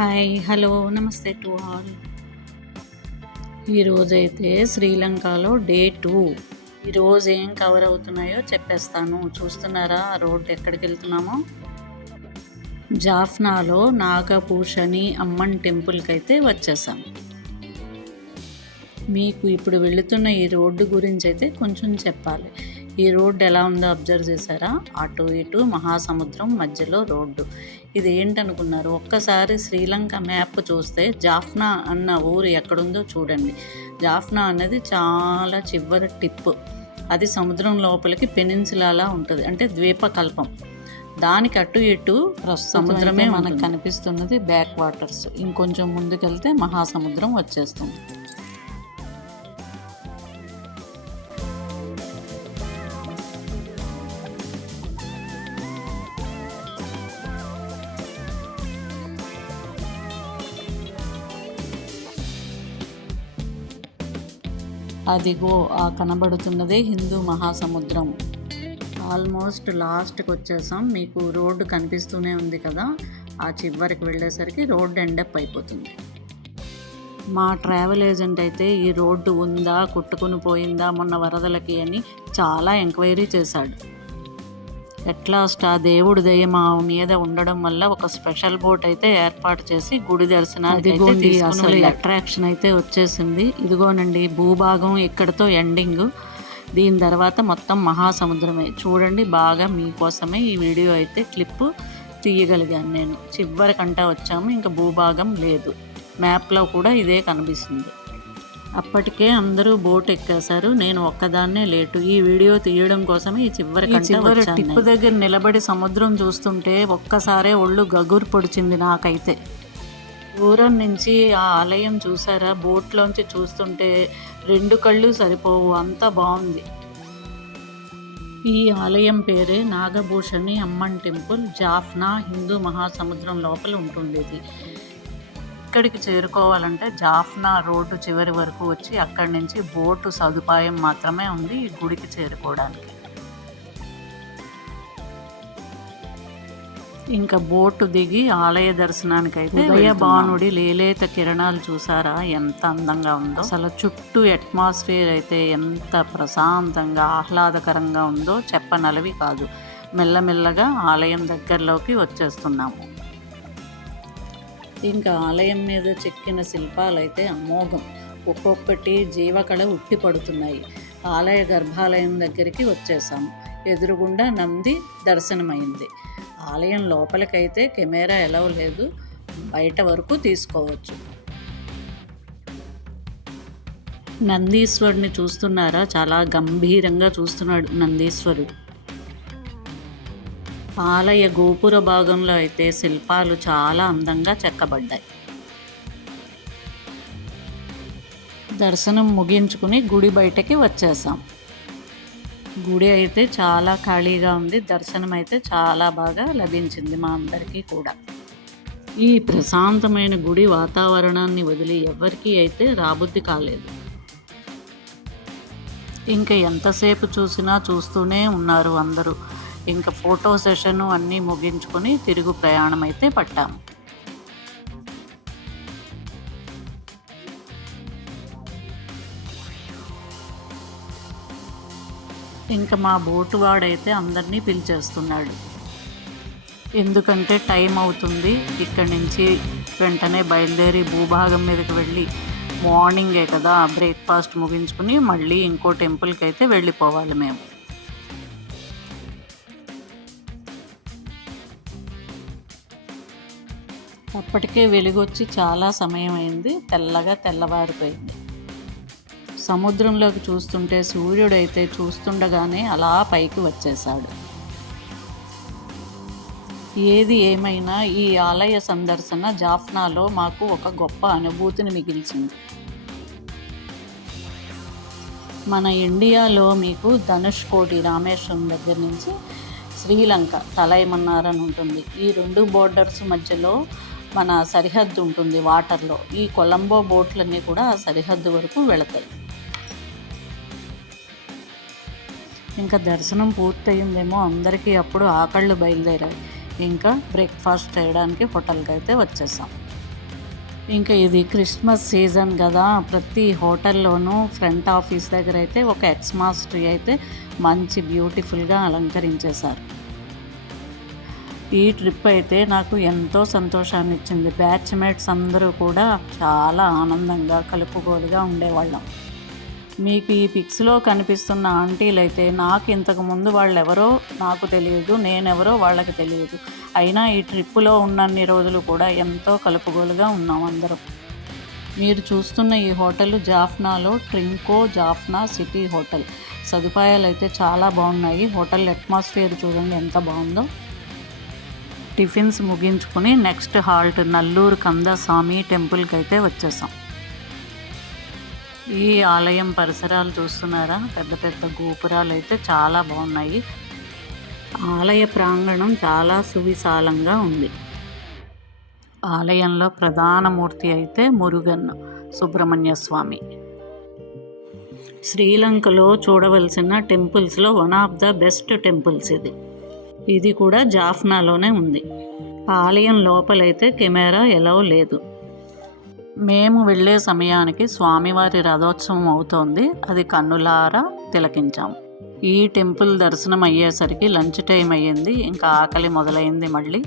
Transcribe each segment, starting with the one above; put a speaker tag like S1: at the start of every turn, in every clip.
S1: Hi hello namaste to all. ఈరోజైతే శ్రీలంకలో day two. ఈరోజు ఏం కవర్ అవుతున్నాయో చెప్పేస్తాను. చూస్తున్నారా? ఆ రోడ్ ఎక్కడికి వెళ్తున్నామో? జాఫ్నాలో నాగభూషణి అమ్మన్ టెంపుల్కి అయితే వచ్చేసాం. మీకు ఇప్పుడు వెళుతున్న ఈ రోడ్డు గురించి అయితే కొంచెం చెప్పాలి. ఈ రోడ్డు ఎలా ఉందో అబ్జర్వ్ చేశారా? అటు ఇటు మహాసముద్రం మధ్యలో రోడ్డు. ఇది ఏంటనుకున్నారు? ఒక్కసారి శ్రీలంక మ్యాప్ చూస్తే జాఫ్నా అన్న ఊరు ఎక్కడుందో చూడండి. జాఫ్నా అనేది చాలా చివరి టిప్. అది సముద్రం లోపలికి పెనిన్సులాలా ఉంటుంది. అంటే ద్వీపకల్పం. దానికి అటు ఇటు సముద్రమే మనకు కనిపిస్తున్నది. బ్యాక్ వాటర్స్ ఇంకొంచెం ముందుకెళ్తే మహాసముద్రం వచ్చేస్తుంది. అదిగో ఆ కనబడుతున్నదే హిందూ మహాసముద్రం. ఆల్మోస్ట్ లాస్ట్కి వచ్చేసాం మీకు రోడ్డు కనిపిస్తూనే ఉంది కదా? ఆ చివరికి వెళ్ళేసరికి రోడ్డు ఎండప్ అయిపోతుంది. మా ట్రావెల్ ఏజెంట్ అయితే ఈ రోడ్డు ఉందా? కుట్టుకుని పోయిందా? మొన్న వరదలకి అని చాలా ఎంక్వైరీ చేశాడు. ఎట్లాస్ట్? ఆ దేవుడి దయ మా మీద ఉండడం వల్ల ఒక స్పెషల్ బోట్ అయితే ఏర్పాటు చేసి గుడి దర్శనానికి అసలు అట్రాక్షన్ అయితే వచ్చేసింది. ఇదిగోనండి భూభాగం ఇక్కడతో ఎండింగ్ దీని తర్వాత మొత్తం మహాసముద్రమే. చూడండి బాగా మీకోసమే ఈ వీడియో అయితే క్లిప్ తీయగలిగాను నేను. చివరికంటా వచ్చాము ఇంకా భూభాగం లేదు. మ్యాప్లో కూడా ఇదే కనిపిస్తుంది. అప్పటికే అందరూ బోట్ ఎక్కేశారు. నేను ఒక్కదాన్నే లేటు. ఈ వీడియో తీయడం కోసమే ఈ చివరి చివరి టిప్పు దగ్గర నిలబడి సముద్రం చూస్తుంటే ఒక్కసారే ఒళ్ళు గగురు పొడిచింది నాకైతే. దూరం నుంచి ఆ ఆలయం చూసారా? బోట్లోంచి చూస్తుంటే రెండు కళ్ళు సరిపోవు. అంత బాగుంది. ఈ ఆలయం పేరే నాగభూషణి అమ్మన్ టెంపుల్. జాఫ్నా హిందూ మహాసముద్రం లోపల ఉంటుంది ఇది ఇక్కడికి చేరుకోవాలంటే జాఫ్నా రోడ్డు చివరి వరకు వచ్చి అక్కడి నుంచి బోటు సదుపాయం మాత్రమే ఉంది ఈ గుడికి చేరుకోవడానికి. ఇంకా బోటు దిగి ఆలయ దర్శనానికి అయితే ఉదయ భానుడి లేలేత కిరణాలు చూసారా? ఎంత అందంగా ఉందో. అసలు చుట్టూ అట్మాస్ఫియర్ అయితే ఎంత ప్రశాంతంగా ఆహ్లాదకరంగా ఉందో చెప్పనలవి కాదు. మెల్లమెల్లగా ఆలయం దగ్గరలోకి వచ్చేస్తున్నాము. ఇంకా ఆలయం మీద చెక్కిన శిల్పాలైతే అమోఘం. ఒక్కొక్కటి జీవకళ ఉట్టి పడుతున్నాయి. ఆలయ గర్భాలయం దగ్గరికి వచ్చేసాము ఎదురుగుండా నంది దర్శనమైంది. ఆలయం లోపలికైతే కెమెరా ఎలా లేదు. బయట వరకు తీసుకోవచ్చు. నందీశ్వరుని చూస్తున్నారా? చాలా గంభీరంగా చూస్తున్నాడు నందీశ్వరుడు. ఆలయ గోపుర భాగంలో అయితే శిల్పాలు చాలా అందంగా చెక్కబడ్డాయి. దర్శనం ముగించుకుని గుడి బయటకి వచ్చేసాం. గుడి అయితే చాలా ఖాళీగా ఉంది. దర్శనం అయితే చాలా బాగా లభించింది మా అందరికీ కూడా. ఈ ప్రశాంతమైన గుడి వాతావరణాన్ని వదిలి ఎవరికీ అయితే రాబుద్ది కాలేదు. ఇంకా ఎంతసేపు చూసినా చూస్తూనే ఉన్నారు అందరూ. ఇంకా ఫోటో సెషన్ అన్నీ ముగించుకొని తిరుగు ప్రయాణం అయితే పట్టాము. ఇంకా మా బోటు వాడైతే అందరినీ పిలిచేస్తున్నాడు. ఎందుకంటే టైం అవుతుంది ఇక్కడి నుంచి వెంటనే బయలుదేరి భూభాగం మీదకి వెళ్ళి మార్నింగే కదా బ్రేక్ఫాస్ట్ ముగించుకుని మళ్ళీ ఇంకో టెంపుల్కి అయితే వెళ్ళిపోవాలి మేము. అప్పటికే వెలుగొచ్చి చాలా సమయం అయింది తెల్లగా తెల్లవారిపోయింది. సముద్రంలోకి చూస్తుంటే సూర్యుడైతే చూస్తుండగానే అలా పైకి వచ్చేశాడు. ఏది ఏమైనా ఈ ఆలయ సందర్శన జాఫ్నాలో మాకు ఒక గొప్ప అనుభూతిని మిగిల్చింది. మన ఇండియాలో మీకు ధనుష్ కోటి రామేశ్వరం దగ్గర నుంచి శ్రీలంక తలైమన్నారని ఉంటుంది. ఈ రెండు బోర్డర్స్ మధ్యలో మన సరిహద్దు ఉంటుంది వాటర్లో. ఈ కొలంబో బోట్లన్నీ కూడా ఆ సరిహద్దు వరకు వెళతాయి. ఇంకా దర్శనం పూర్తయిందేమో అందరికీ అప్పుడు ఆకళ్ళు బయలుదేరాయి. ఇంకా బ్రేక్ఫాస్ట్ చేయడానికి హోటల్కి అయితే వచ్చేసాం. ఇంకా ఇది క్రిస్మస్ సీజన్ కదా ప్రతి హోటల్లోనూ ఫ్రంట్ ఆఫీస్ దగ్గర అయితే ఒక ఎక్స్మాస్ ట్రీ అయితే మంచి బ్యూటిఫుల్గా అలంకరించేశారు. ఈ ట్రిప్ అయితే నాకు ఎంతో సంతోషాన్ని ఇచ్చింది బ్యాచ్మేట్స్ అందరూ కూడా చాలా ఆనందంగా కలుపుగోలుగా ఉండేవాళ్ళం. మీకు ఈ పిక్స్లో కనిపిస్తున్న ఆంటీలు అయితే నాకు ఇంతకుముందు వాళ్ళు ఎవరో నాకు తెలియదు నేనెవరో వాళ్ళకి తెలియదు. అయినా ఈ ట్రిప్పులో ఉన్నన్ని రోజులు కూడా ఎంతో కలుపుగోలుగా ఉన్నాం అందరం. మీరు చూస్తున్న ఈ హోటల్ జాఫ్నాలో ట్రింకో జాఫ్నా సిటీ హోటల్. సదుపాయాలు అయితే చాలా బాగున్నాయి. హోటల్ అట్మాస్ఫియర్ చూడండి ఎంత బాగుందో. టిఫిన్స్ ముగించుకొని నెక్స్ట్ హాల్ట్ నల్లూరు కందస్వామి టెంపుల్కి అయితే వచ్చేసాం. ఈ ఆలయం పరిసరాలు చూస్తున్నారా? పెద్ద పెద్ద గోపురాలు అయితే చాలా బాగున్నాయి. ఆలయ ప్రాంగణం చాలా సువిశాలంగా ఉంది. ఆలయంలో ప్రధాన మూర్తి అయితే మురుగన్ సుబ్రహ్మణ్య స్వామి. శ్రీలంకలో చూడవలసిన టెంపుల్స్లో one of the best temples ఇది. ఇది కూడా జాఫ్నాలోనే ఉంది. ఆలయం లోపలైతే కెమెరా ఎలా లేదు. మేము వెళ్ళే సమయానికి స్వామివారి రథోత్సవం అవుతోంది. అది కన్నులారా తిలకించాం. ఈ టెంపుల్ దర్శనం అయ్యేసరికి లంచ్ టైం అయ్యింది. ఇంకా ఆకలి మొదలైంది మళ్ళీ.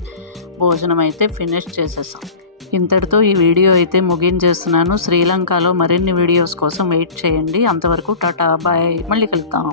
S1: భోజనం అయితే ఫినిష్ చేసేసాం. ఇంతటితో ఈ వీడియో అయితే ముగించేస్తున్నాను. శ్రీలంకలో మరిన్ని వీడియోస్ కోసం వెయిట్ చేయండి. అంతవరకు టాటా బాయ్. మళ్ళీ కలుద్దాం.